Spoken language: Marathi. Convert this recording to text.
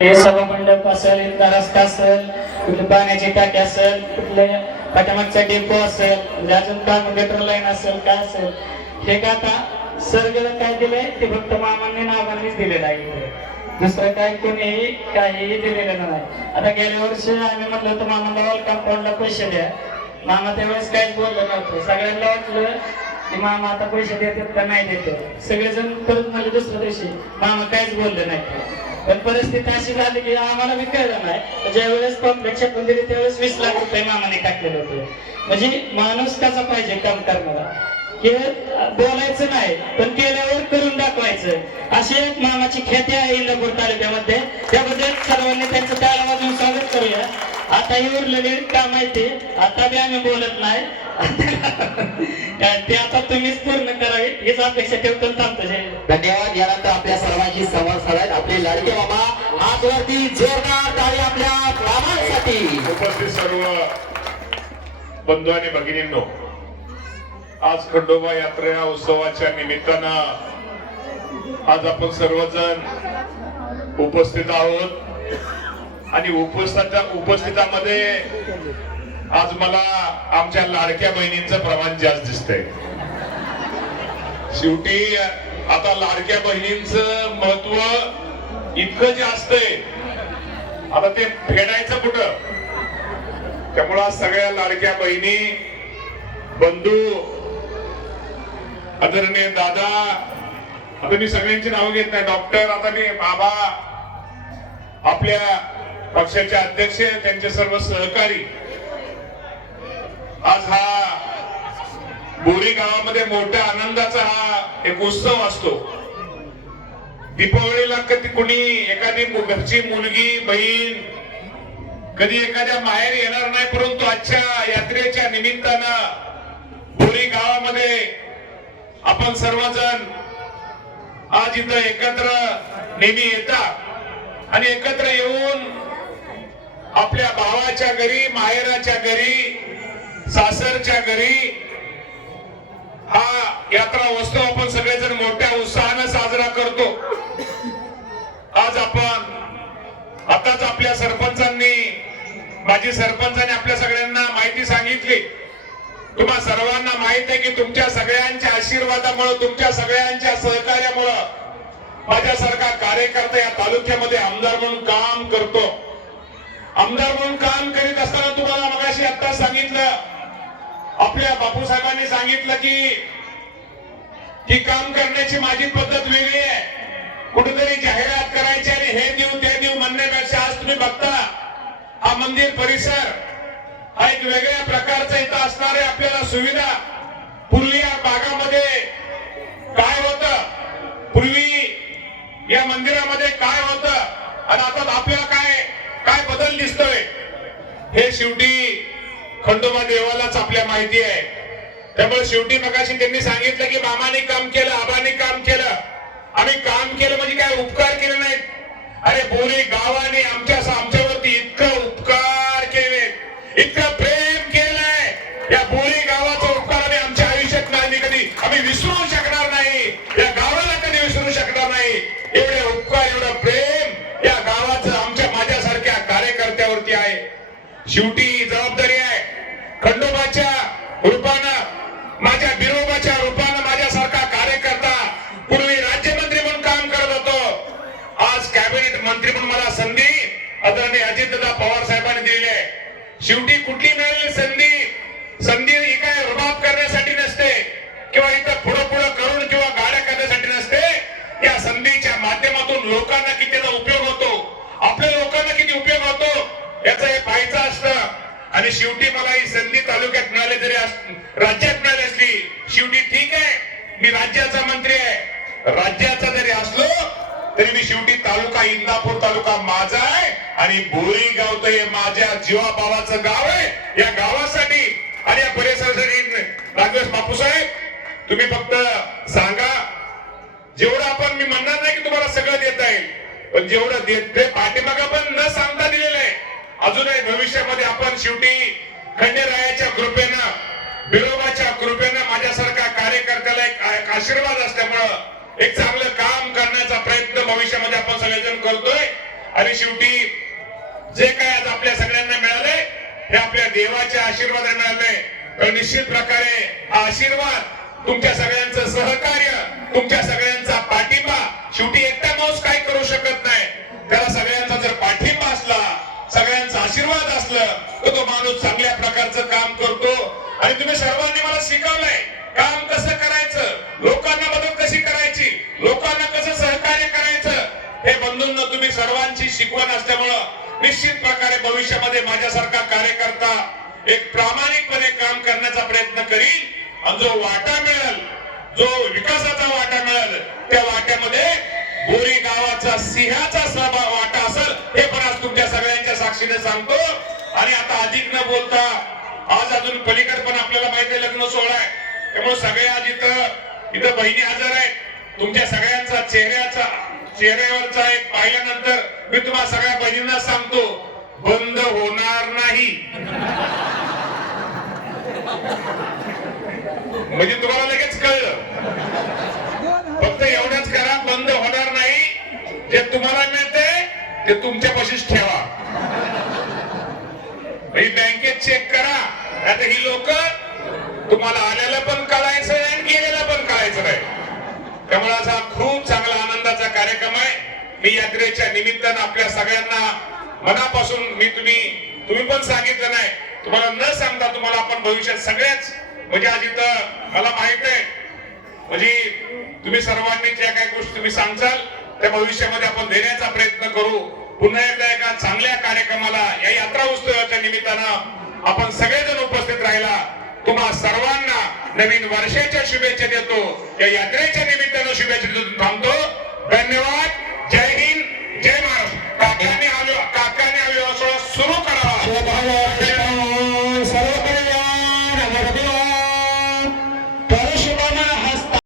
हे सभामंडप असेल इथला रस्ता असेल कुठली पाण्याची टाकी असेल कुठले पाठीमागचा डेपो असेल म्हणजे अजून काम गटर लाईन असेल काय असेल. हे का आता सगळं काय दिलंय? ते फक्त मामांनी नावांनीच दिलेलं आहे दुसरं काय कोणीही काहीही दिलेलं नाही. आता गेल्या वर्षी आम्ही म्हटलं होतं मामाला वेलकम कंपाऊंडला पैसे द्या. मामा त्यावेळेस काहीच बोललं नव्हतं. सगळ्यांना वाटलं की मामा आता पैसे देतात का नाही देत? सगळेजण परत म्हणले दुसऱ्या दिवशी मामा काहीच बोलले नाही. पण परिस्थिती अशी झाली की आम्हाला बी कळलं नाही. ज्यावेळेस कॉम्प्लेक्स छापून दिली त्यावेळेस वीस लाख रुपये मामाने टाकलेले होते. म्हणजे माणूस कसा पाहिजे काम करणारा? की बोलायचं नाही पण केल्यावर करून दाखवायचं. अशी एक मामाची ख्याती आहे इंदापूर तालुक्यामध्ये. त्याबद्दल सर्वांनी त्यांचं आता ही उरलेली काम आहे ते आता बी आम्ही बोलत नाही. ते आता तुम्हीच पूर्ण करावी हीच अपेक्षा ठेवतो थांबतो. धन्यवाद. यानंतर आपल्या सर्वांची संवाद साधायत आपले लाडके मामा हात वरती जोरदार टाळी आपल्या मामांसाठी उपस्थित सर्व बंधू आणि भगिनींनो आज खंडोबा यात्रा उत्सवाच्या निमित्तानं आज आपण सर्वजण उपस्थित आहोत. आणि उपस्थिता उपस्थितामध्ये आज मला आमच्या लाडक्या बहिणींचं प्रमाण जास्त दिसतंय. शेवटी आता लाडक्या बहिणींच महत्त्व इतकं जास्त आहे. आता ते फेडायचं कुठं? त्यामुळं आज सगळ्या लाडक्या बहिणी बंधू आदरणीय दादा आता मी सगळ्यांची नावं घेत नाही. डॉक्टर आता मी बाबा आपल्या पक्षाचे अध्यक्ष त्यांचे सर्व सहकारी. आज हा बोरी गावामध्ये मोठ्या आनंदाचा हा एक उत्सव असतो. दीपावलीला कधी कुणी एखादी घरची मुलगी बहीण कधी एखाद्या माहेर येणार नाही परंतु आजच्या यात्रेच्या निमित्तानं बोरी गावामध्ये आपण सर्वजण आज इथं एकत्र नेहमी येतात आणि एकत्र येऊन आपल्या भावाच्या घरी माहेराच्या घरी सासरच्या घरी हा यात्रा वस्तू आपण सगळेजण मोठ्या उत्साहानं साजरा करतो. आज आपण आताच आपल्या सरपंचांनी माजी सरपंचांनी आपल्या सगळ्यांना माहिती सांगितली. तुम्हा सर्वांना माहीत आहे की तुमच्या सगळ्यांच्या आशीर्वादामुळे तुमच्या सगळ्यांच्या सहकार्यामुळं माझ्यासारखा कार्यकर्ता या तालुक्यामध्ये आमदार म्हणून काम करतो. आमदार म्हणून काम करीत असताना तुम्हाला मगाशी आता सांगितलं. आपल्या बापूसाहेबांनी सांगितलं की की काम करण्याची माझी पद्धत वेगळी आहे. कुठेतरी जाहिरात करायची आणि हे देऊ ते देऊ म्हणण्यापेक्षा आज तुम्ही बघता हा मंदिर परिसर हा एक वेगळ्या प्रकारचा इथं असणारे आपल्याला सुविधा. पूर्वी या भागामध्ये काय होत? पूर्वी या मंदिरा काय होत आणि आता आपल्याला काय काय बदल दिसतोय हे शेवटी खंडोबा देवालाच आपल्या माहिती आहे. त्यामुळे शेवटी मगाशी त्यांनी सांगितलं की मामाने काम केलं आबाने काम केलं. आम्ही काम केलं म्हणजे काय उपकार केले नाहीत? अरे बोरी गावाने आमच्या आमच्यावरती इतकं उपकार केले. इतकं प्रेम केलंय. या बोरी शेवटी जबाबदारी आहे. खंडोबाच्या आणि शेवटी मला ही संधी तालुक्यात मिळाली तरी राज्यात मिळाली असली शेवटी ठीक आहे. मी राज्याचा मंत्री आहे. राज्याचा जरी असलो तरी मी शेवटी तालुका इंदापूर तालुका माझा आहे. आणि बोरी गाव तर हे माझ्या जीवाभावाचं गाव आहे. या गावासाठी आणि या परिसरासाठी नागवेश बापूसाहेब तुम्ही फक्त सांगा जेवढं आपण मी म्हणणार नाही की तुम्हाला सगळं देता येईल पण जेवढं देत ते पाठीमागं पण न सांगता दिले अजूनही भविष्यामध्ये आपण शेवटी खंडेरायाच्या कृपेनं बिरोबाच्या कृपेनं माझ्यासारख्या कार्यकर्त्याला एक आशीर्वाद असल्यामुळं एक चांगलं काम करण्याचा प्रयत्न भविष्यामध्ये आपण सगळेजण करतोय. आणि शेवटी जे काय आज आपल्या सगळ्यांना मिळाले हे आपल्या देवाच्या आशीर्वादाने मिळाले तर निश्चित प्रकारे आशीर्वाद तुमच्या सगळ्यांचं सहकार्य तुमच्या सगळ्या पाठिंबा शेवटी एकटा माणूस काय करू शकत नाही त्याला सगळ्यांचा जर पाठिंबा असला सगळ्यांचा आशीर्वाद असलं तर तो माणूस चांगल्या प्रकारचं काम करतो आणि तुम्ही सर्वांनी मला शिकवलंय काम कसं करायचं? लोकांना मदत कशी करायची? लोकांना कसं सहकार्य करायचं? हे बंधूंना तुम्ही सर्वांची शिकवण असल्यामुळं निश्चित प्रकारे भविष्यामध्ये माझ्यासारखा कार्यकर्ता एक प्रामाणिकपणे काम करण्याचा प्रयत्न करील आणि जो वाटा मिळेल जो विकासाचा वाटा मिळेल त्या वाट्यामध्ये बोरी गावाचा सिंहाचा सहभाग वाटा असेल हे पण आज तुमच्या सगळ्यांच्या साक्षीने सांगतो. आणि आता अधिक न बोलता आज अजून पलीकडे पण आपल्याला माहिती आहे लग्न सोहळा आहे. त्यामुळे सगळे आज इथं इथं बहिणी हजर आहेत तुमच्या सगळ्यांचा चेहऱ्याचा चेहऱ्यावरचा एक पाहिल्यानंतर मी तुम्हाला सगळ्या बहिणींना सांगतो बंद होणार नाही. म्हणजे तुम्हाला लगेच कळलं. फक्त एवढंच करा बंद होणार नाही. जे तुम्हाला मिळते ते तुमच्या पशीच ठेवा. म्हणजे बँकेत चेक करा आता ही लोक तुम्हाला आलेलं पण कळायचं आणि गेलेलं पण कळायचं नाही. त्यामुळे असा खूप चांगला आनंदाचा कार्यक्रम आहे. मी यात्रेच्या निमित्तानं आपल्या सगळ्यांना मनापासून मी तुम्ही तुम्ही पण सांगितलं नाही. तुम्हाला न सांगता तुम्हाला आपण भविष्यात सगळ्याच म्हणजे आज इथं मला माहीत आहे. म्हणजे तुम्ही सर्वांनी ज्या काही गोष्टी तुम्ही सांगचाल त्या भविष्यामध्ये आपण देण्याचा प्रयत्न करू. पुन्हा एकदा एका चांगल्या कार्यक्रमाला या यात्रा उत्सवाच्या निमित्तानं आपण सगळेजण उपस्थित राहिला. तुम्हा सर्वांना नवीन वर्षाच्या शुभेच्छा देतो. या यात्रेच्या निमित्तानं शुभेच्छा देतो. थांबतो.